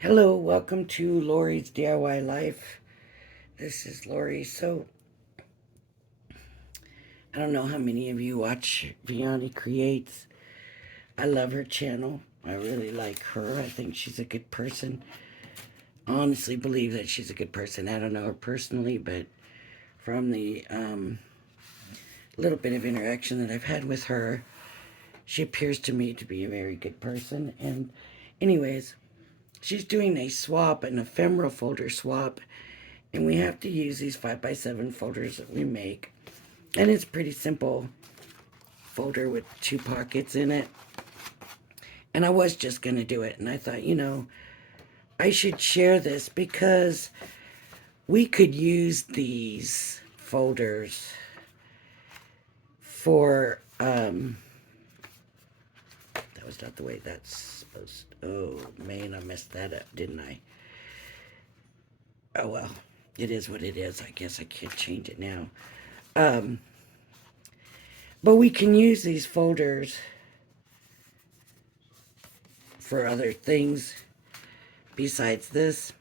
Hello, welcome to Lori's DIY Life. This is Lori. So, I don't know how many of you watch Vianney Creates. I love her channel. I really like her. I think she's a good person. Honestly believe that she's a good person. I don't know her personally, but from the little bit of interaction that I've had with her, she appears to me to be a very good person. And anyways, she's doing a swap, an ephemeral folder swap, and we have to use these 5x7 folders that we make. And it's a pretty simple folder with two pockets in it. And I was just going to do it. And I thought, I should share this because we could use these folders for, that was not the way that's supposed to, oh man, I messed that up, didn't I? Oh well, it is what it is. I guess I can't change it now. Um, but we can use these folders for other things besides this.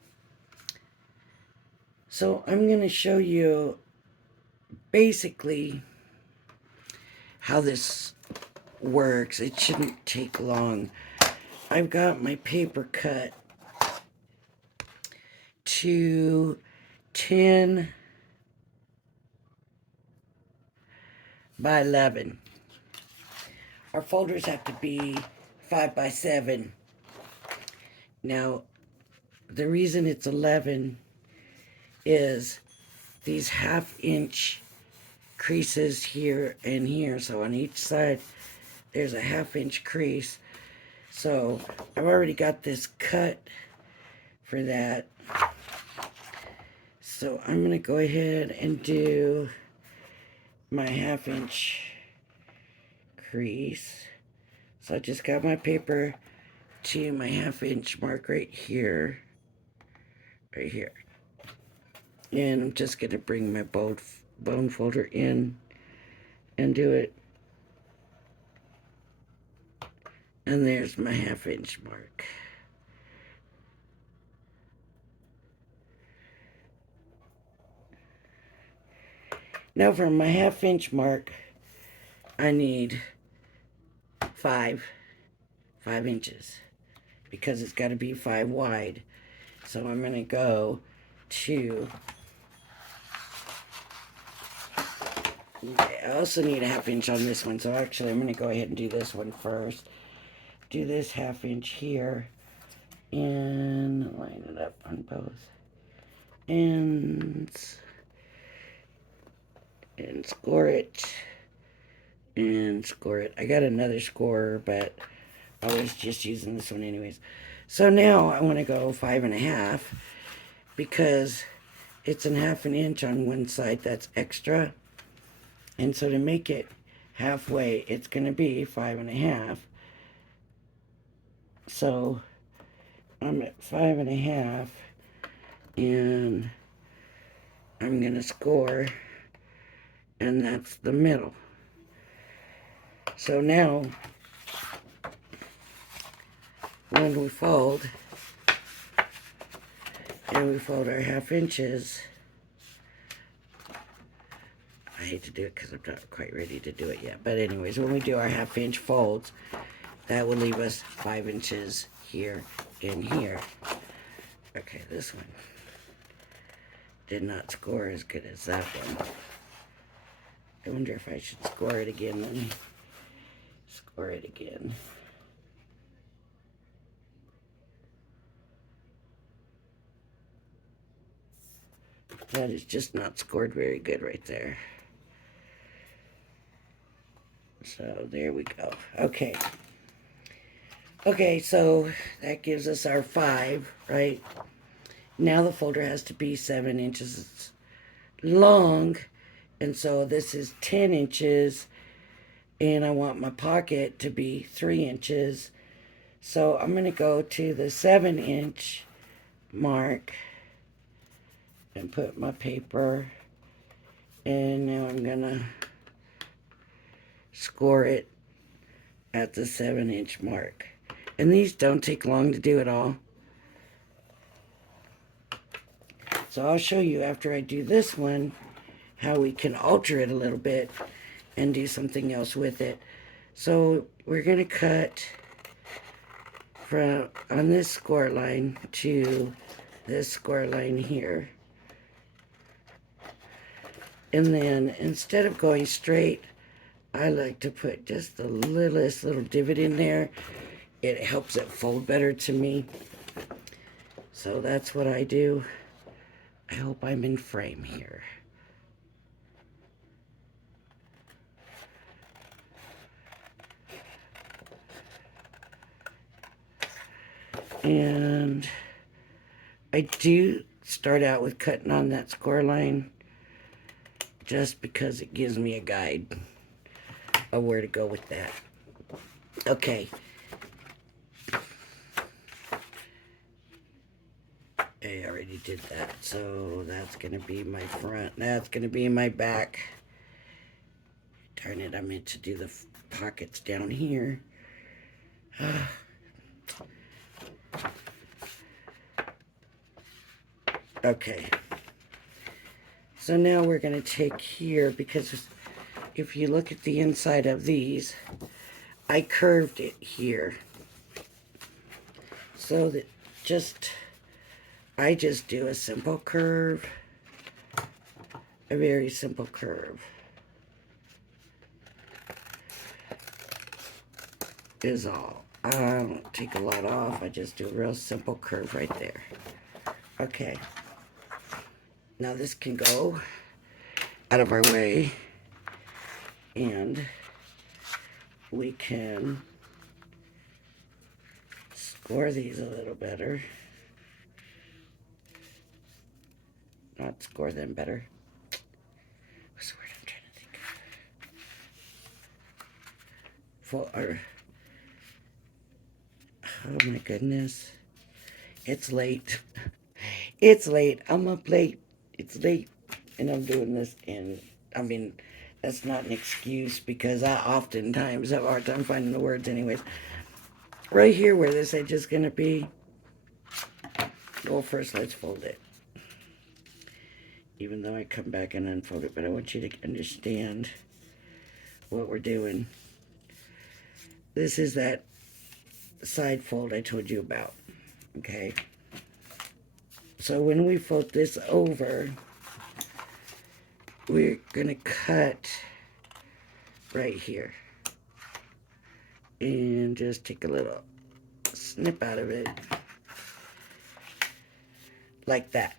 So I'm going to show you basically how this works. It shouldn't take long. I've got my paper cut to 10 by 11. Our folders have to be 5 by 7. Now, the reason it's 11 is these half-inch creases here and here. So on each side, there's a half-inch crease. So I've already got this cut for that. So I'm going to go ahead and do my half-inch crease. So I just got my paper to my half-inch mark right here. Right here. And I'm just going to bring my bone folder in and do it. And there's my half-inch mark. Now for my half-inch mark, I need 5 inches because it's got to be 5 wide. So I'm going to go to, I also need a half-inch on this one, so actually I'm going to go ahead and do this one first. Do this half-inch here and line it up on both ends and score it and score it. I got another scorer, but I was just using this one anyways. So now I want to go 5.5 because it's a half an inch on one side that's extra. And so to make it halfway, it's going to be 5.5. So I'm at 5.5 and I'm going to score, and that's the middle. So now when we fold, and we fold our half inches, I hate to do it because I'm not quite ready to do it yet. But anyways, when we do our half-inch folds, that will leave us 5 inches here and here. Okay, this one did not score as good as that one. I wonder if I should score it again. Let me score it again. That is just not scored very good right there. So there we go. Okay. Okay, so that gives us our 5, right? Now the folder has to be 7 inches long. And so this is 10 inches. And I want my pocket to be 3 inches. So I'm going to go to the 7-inch mark and put my paper. And now I'm going to score it at the 7-inch mark. And these don't take long to do at all. So I'll show you after I do this one how we can alter it a little bit and do something else with it. So we're going to cut from on this score line to this score line here. And then instead of going straight, I like to put just the littlest little divot in there. It helps it fold better to me. So that's what I do. I hope I'm in frame here. And I do start out with cutting on that score line just because it gives me a guide of where to go with that. Okay. I already did that, so that's going to be my front. That's going to be my back. Darn it, I meant to do the pockets down here. Okay. So now we're going to take here, because if you look at the inside of these, I curved it here. So that I just do a simple curve. A very simple curve is all. I don't take a lot off. I just do a real simple curve right there. Okay. Now this can go out of our way, and we can score these a little better. Not score them better. What's the word I'm trying to think of? Oh my goodness. It's late. It's late. I'm up late. It's late. And I'm doing this. And I mean, that's not an excuse, because I oftentimes have a hard time finding the words anyways. Right here where this edge is going to be. Well, first let's fold it. Even though I come back and unfold it. But I want you to understand what we're doing. This is that side fold I told you about. Okay. So when we fold this over, we're going to cut right here. And just take a little snip out of it. Like that.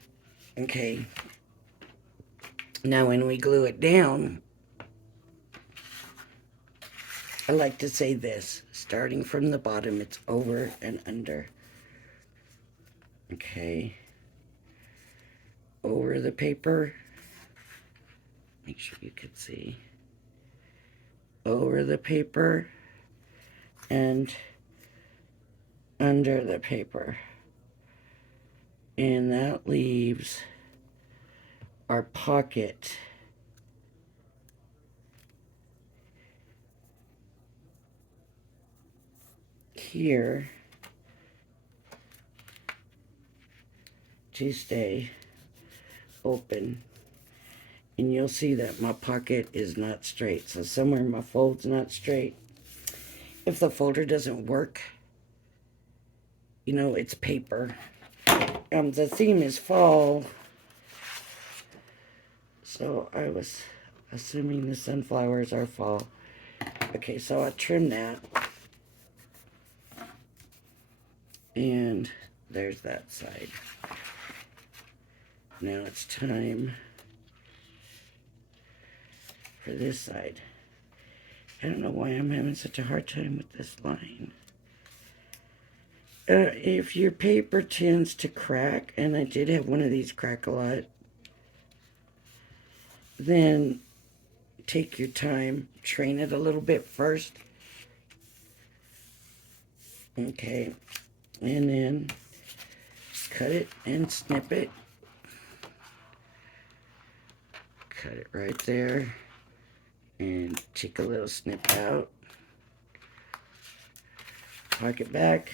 Okay. Now when we glue it down, I like to say this. Starting from the bottom, it's over and under. Okay. Over the paper. Make sure you can see. Over the paper and under the paper. And that leaves our pocket here to stay open. And you'll see that my pocket is not straight. So somewhere my fold's not straight. If the folder doesn't work, you know, it's paper. The theme is fall. So I was assuming the sunflowers are fall. Okay, so I trim that. And there's that side. Now it's time for this side. I don't know why I'm having such a hard time with this line. If your paper tends to crack, and I did have one of these crack a lot, then take your time, train it a little bit first. Okay, and then cut it and snip it. Cut it right there, and take a little snip out. Pocket back,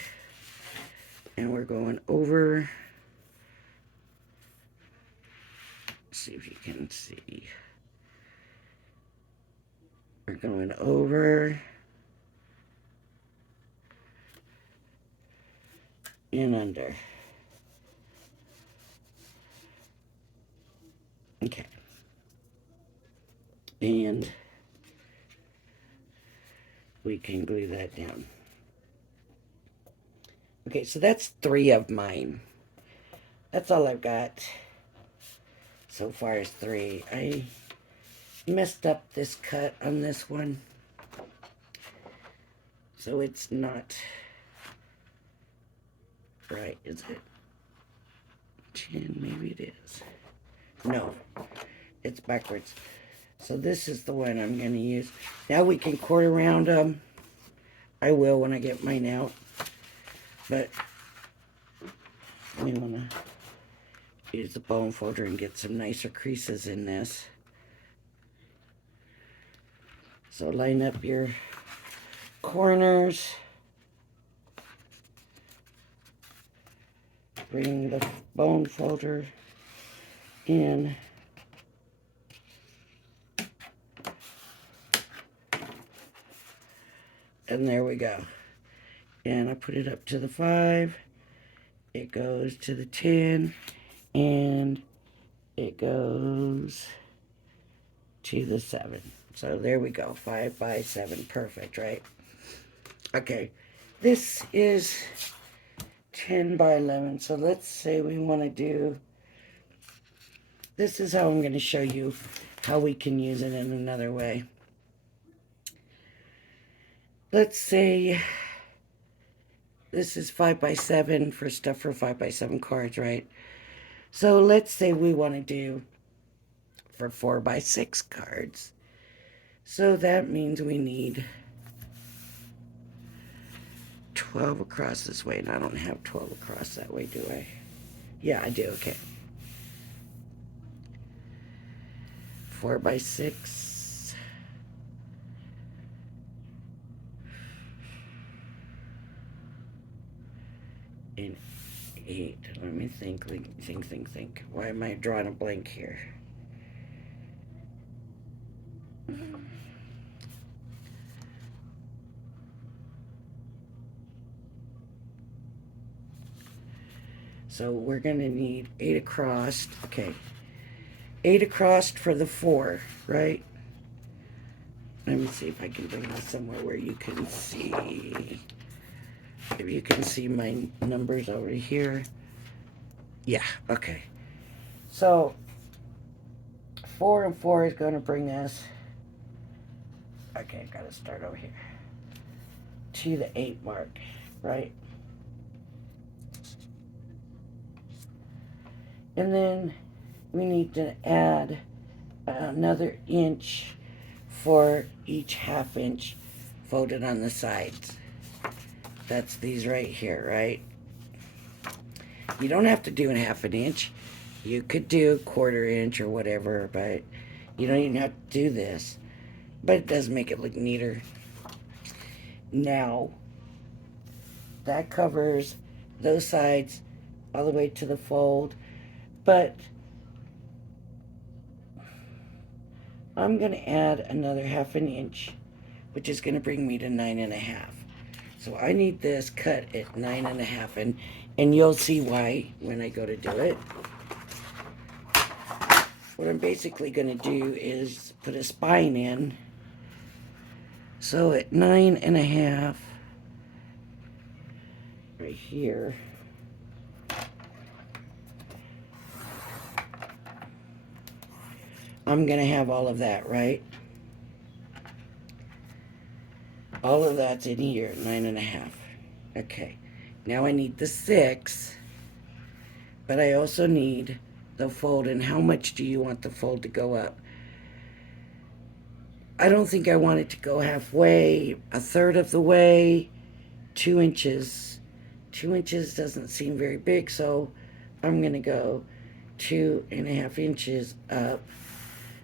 and we're going over see if you can see. We're going over and under. Okay. And we can glue that down. Okay, so that's 3 of mine. That's all I've got so far is 3. I messed up this cut on this one, so it's not right, is it? 10, maybe it is. No, it's backwards. So this is the one I'm going to use. Now we can quarter round them. I will when I get mine out. But we want to use the bone folder and get some nicer creases in this. So line up your corners. Bring the bone folder in. And there we go. And I put it up to the 5. It goes to the 10. And it goes to the 7. So there we go. 5 by 7. Perfect, right? Okay. This is 10 by 11. So let's say we want to do... This is how I'm going to show you how we can use it in another way. Let's say this is 5 by 7 for stuff for 5 by 7 cards, right? So let's say we want to do for 4 by 6 cards. So that means we need 12 across this way, and I don't have 12 across that way, do I? Yeah, I do, okay. 4 by 6. And 8. Let me think. Why am I drawing a blank here? So we're going to need 8 across. Okay. 8 across for the 4, right? Let me see if I can bring this somewhere where you can see. If you can see my numbers over here. Yeah, okay. So 4 and 4 is going to bring us, okay, I've got to start over here, to the 8 mark, right? And then we need to add another inch for each ½ inch folded on the sides. That's these right here, right? You don't have to do a ½ inch. You could do a 1/4 inch or whatever, but you don't even have to do this. But it does make it look neater. Now, that covers those sides all the way to the fold. But I'm going to add another ½ inch, which is going to bring me to 9.5. So I need this cut at 9.5, and you'll see why when I go to do it. What I'm basically going to do is put a spine in. So at 9.5, right here, I'm going to have all of that, right? All of that's in here, 9.5. Okay, now I need the 6, but I also need the fold. And how much do you want the fold to go up? I don't think I want it to go halfway, 1/3 of the way, 2 inches. 2 inches doesn't seem very big, so I'm going to go 2.5 inches up.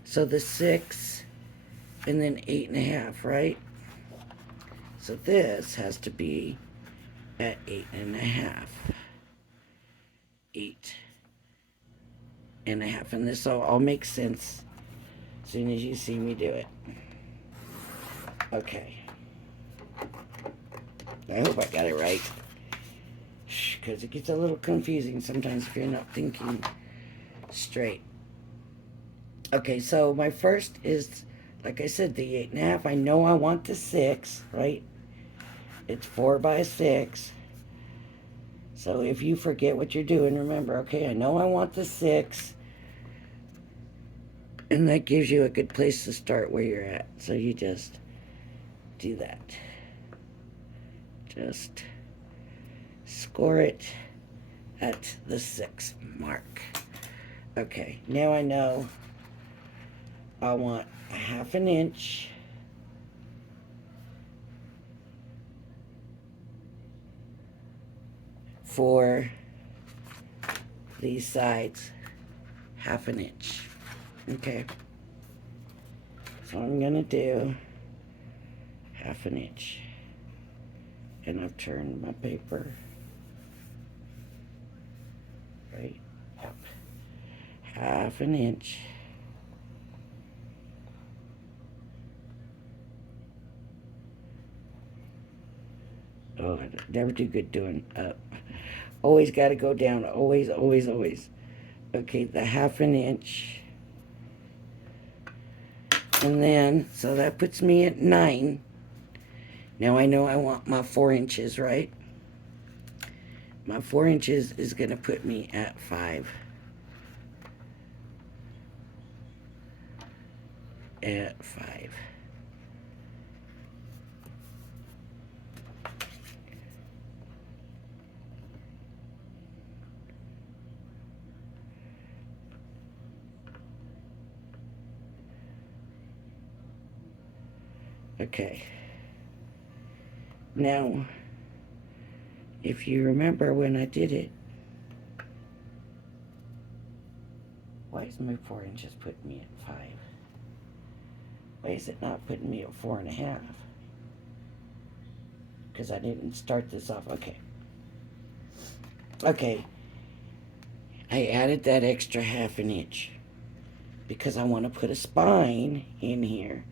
So the 6 and then 8.5, right? So this has to be at 8.5. 8. and a half, and this will all make sense as soon as you see me do it. Okay. I hope I got it right, because it gets a little confusing sometimes if you're not thinking straight. Okay, so my first is, like I said, the 8.5. I know I want the 6, right? It's 4 by 6. So if you forget what you're doing, remember, okay, I know I want the 6. And that gives you a good place to start where you're at. So you just do that. Just score it at the 6 mark. Okay, now I know I want a 1/2 inch for these sides, 1/2 inch. Okay, so I'm gonna do 1/2 inch, and I've turned my paper right up, 1/2 inch. Oh, I never do good doing up. Always got to go down. Always, always, always. Okay, the 1/2 inch. And then, so that puts me at 9. Now I know I want my 4 inches, right? My 4 inches is going to put me at 5. At 5. Okay. Now, if you remember when I did it, why is my 4 inches putting me at 5? Why is it not putting me at 4.5? Because I didn't start this off. Okay. Okay. I added that extra 1/2 inch because I want to put a spine in here.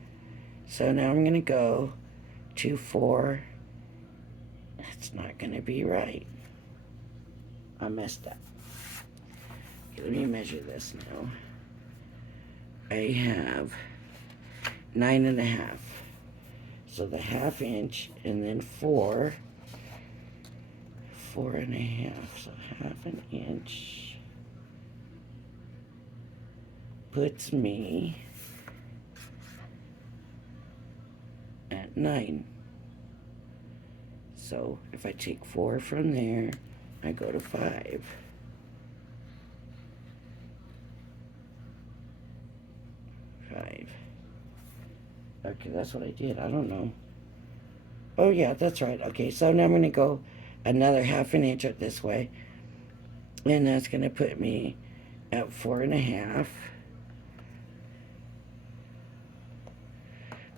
So now I'm going to go to 4. That's not going to be right. I messed up. Okay, let me measure this now. I have 9.5. So the 1/2 inch and then 4. 4.5. So 1/2 inch puts me at 9. So if I take 4 from there, I go to 5. 5. Okay, that's what I did. I don't know. Oh yeah, that's right. Okay, so now I'm going to go another 1/2 inch up this way. And that's going to put me at 4.5.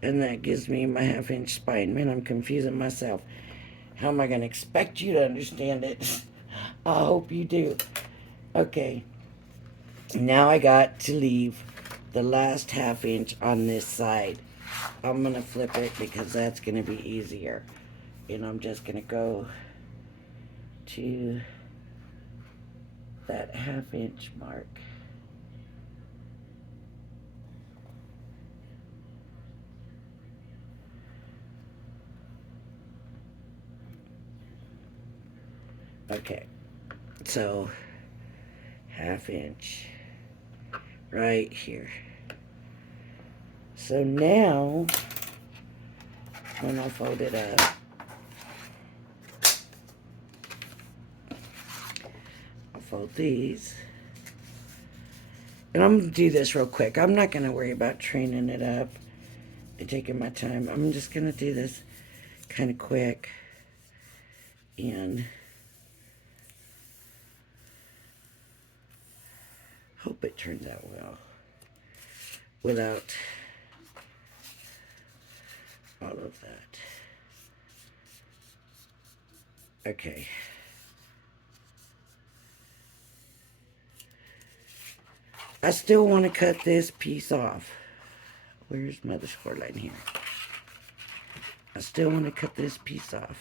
And that gives me my 1/2 inch spine. Man, I'm confusing myself. How am I going to expect you to understand it? I hope you do. Okay. Now I got to leave the last 1/2 inch on this side. I'm going to flip it because that's going to be easier. And I'm just going to go to that 1/2 inch mark. Okay, so 1/2 inch right here. So now, when I fold it up, I'll fold these. And I'm going to do this real quick. I'm not going to worry about training it up and taking my time. I'm just going to do this kind of quick. And hope it turns out well without all of that. Okay. I still want to cut this piece off. Where's my other score line here? I still want to cut this piece off.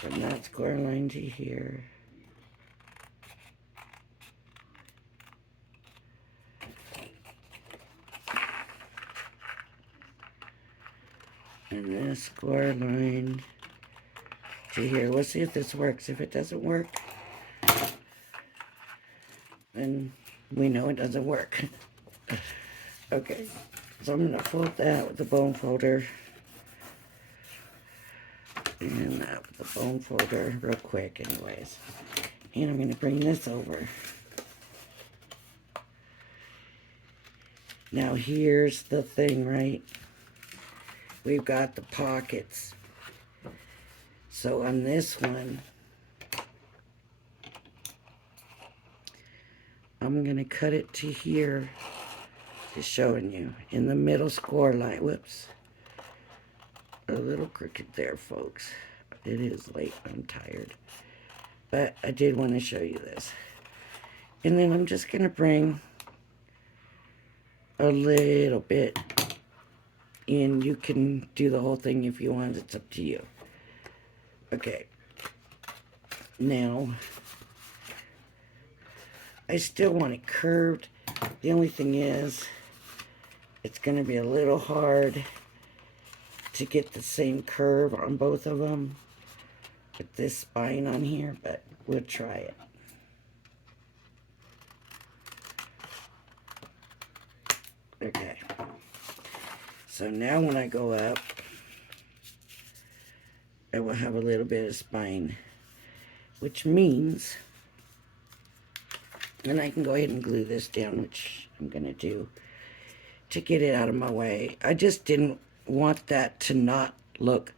From that score line to here. And this score line to here. We'll see if this works. If it doesn't work, then we know it doesn't work. Okay, so I'm going to fold that with the bone folder. And that with the bone folder real quick anyways. And I'm going to bring this over. Now here's the thing, right? We've got the pockets. So on this one, I'm going to cut it to here, just showing you, in the middle score line. Whoops. A little crooked there, folks. It is late. I'm tired. But I did want to show you this. And then I'm just going to bring a little bit in. You can do the whole thing if you want. It's up to you. Okay. Now, I still want it curved. The only thing is, it's going to be a little hard to get the same curve on both of them with this spine on here, but we'll try it. Okay. So now when I go up, I will have a little bit of spine, which means, and I can go ahead and glue this down, which I'm going to do to get it out of my way. I just didn't want that to not look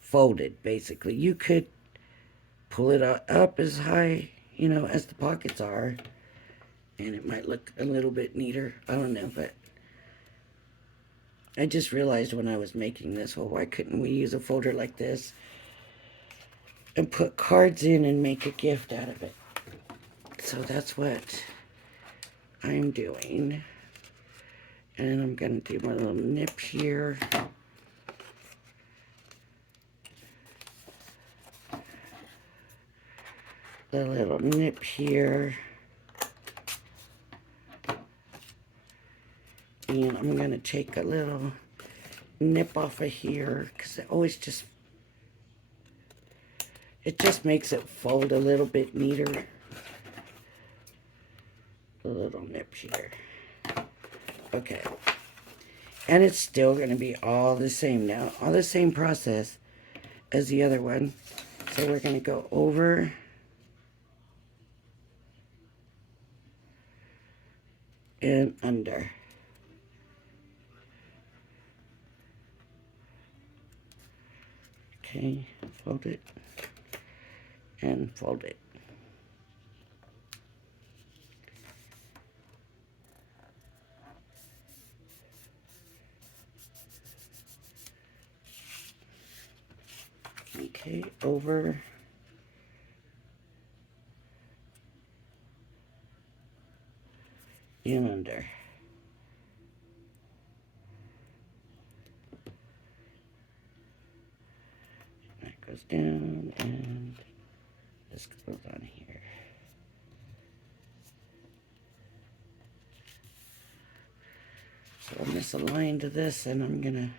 folded, basically. You could pull it up as high, you know, as the pockets are, and it might look a little bit neater. I don't know, but I just realized when I was making this, well, why couldn't we use a folder like this and put cards in and make a gift out of it? So that's what I'm doing. And I'm going to do my little nip here. The little nip here. And I'm going to take a little nip off of here, because it always just, it just makes it fold a little bit neater. A little nip here. Okay. And it's still going to be all the same now. All the same process as the other one. So we're going to go over and under. Okay, fold it and fold it. Okay, over and under. That goes down and this goes on here. So I'm misaligned to this, and I'm gonna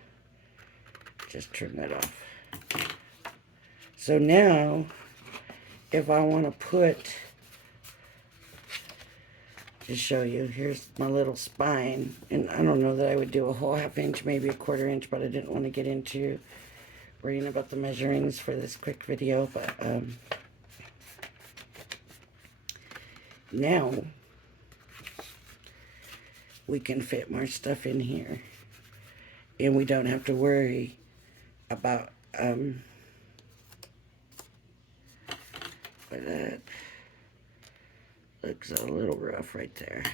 just turn that off. So now, if I want to put, to show you, here's my little spine, and I don't know that I would do a whole ½ inch, maybe a ¼ inch, but I didn't want to get into worrying about the measurings for this quick video. But now we can fit more stuff in here, and we don't have to worry about that looks a little rough right there.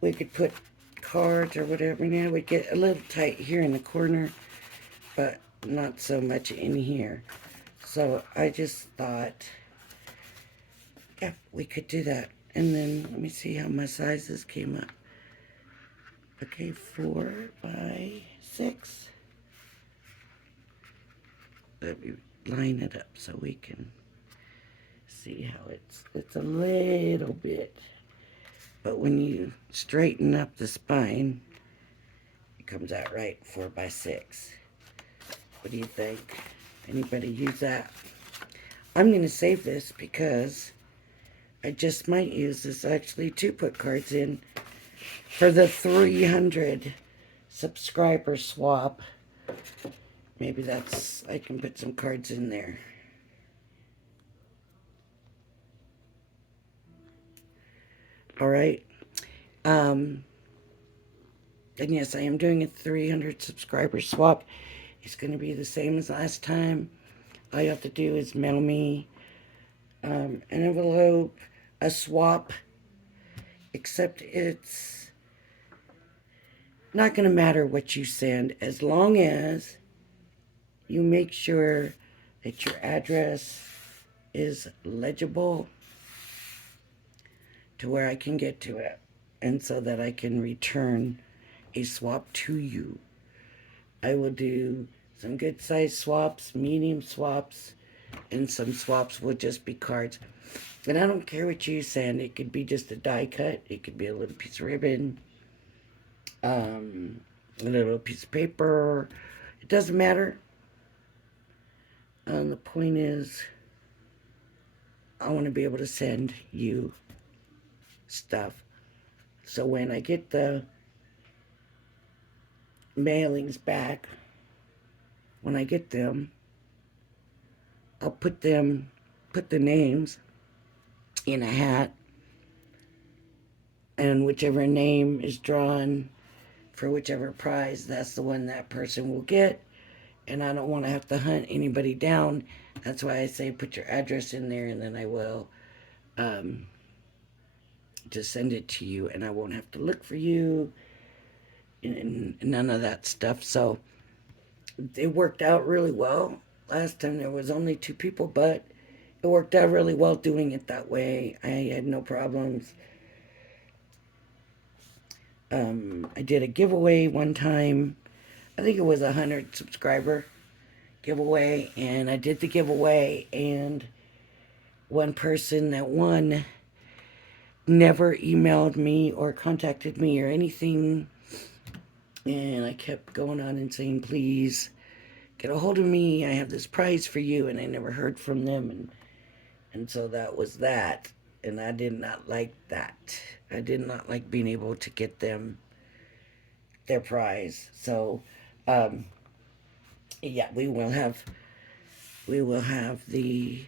We could put cards or whatever. Now we get a little tight here in the corner, but not so much in here. So I just thought, yeah, we could do that. And then let me see how my sizes came up. Okay, 4 by 6. Let me line it up so we can see how it's a little bit. But when you straighten up the spine, it comes out right, 4 by 6. What do you think? Anybody use that? I'm going to save this because I just might use this actually to put cards in for the 300 subscriber swap. Maybe I can put some cards in there. All right. And yes, I am doing a 300 subscriber swap. It's going to be the same as last time. All you have to do is mail me an envelope, a swap, except it's not going to matter what you send as long as you make sure that your address is legible to where I can get to it, and so that I can return a swap to you. I will do some good size swaps, medium swaps, and some swaps will just be cards. And I don't care what you send. It could be just a die cut. It could be a little piece of ribbon, a little piece of paper. It doesn't matter. The point is, I want to be able to send you stuff. So when I get the mailings back, when I get them, I'll put the names in a hat, and whichever name is drawn for whichever prize, that's the one that person will get. And I don't want to have to hunt anybody down. That's why I say put your address in there, and then I will just send it to you, and I won't have to look for you and none of that stuff. So it worked out really well. Last time there was only 2 people, but it worked out really well doing it that way. I had no problems. I did a giveaway one time. I think it was 100 subscriber giveaway, and I did the giveaway, and one person that won never emailed me or contacted me or anything, and I kept going on and saying, please get a hold of me, I have this prize for you, and I never heard from them, and so that was that. And I did not like that. I did not like being able to get them their prize. So yeah, we will have the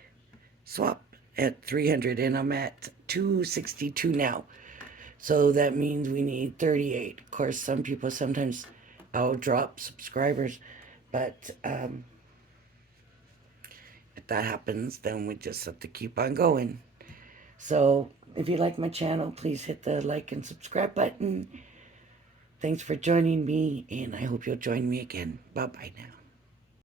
swap at 300, and I'm at 262 now. So that means we need 38. Of course, some people sometimes I'll drop subscribers, but if that happens, then we just have to keep on going. So if you like my channel, please hit the like and subscribe button. Thanks for joining me, and I hope you'll join me again. Bye-bye now.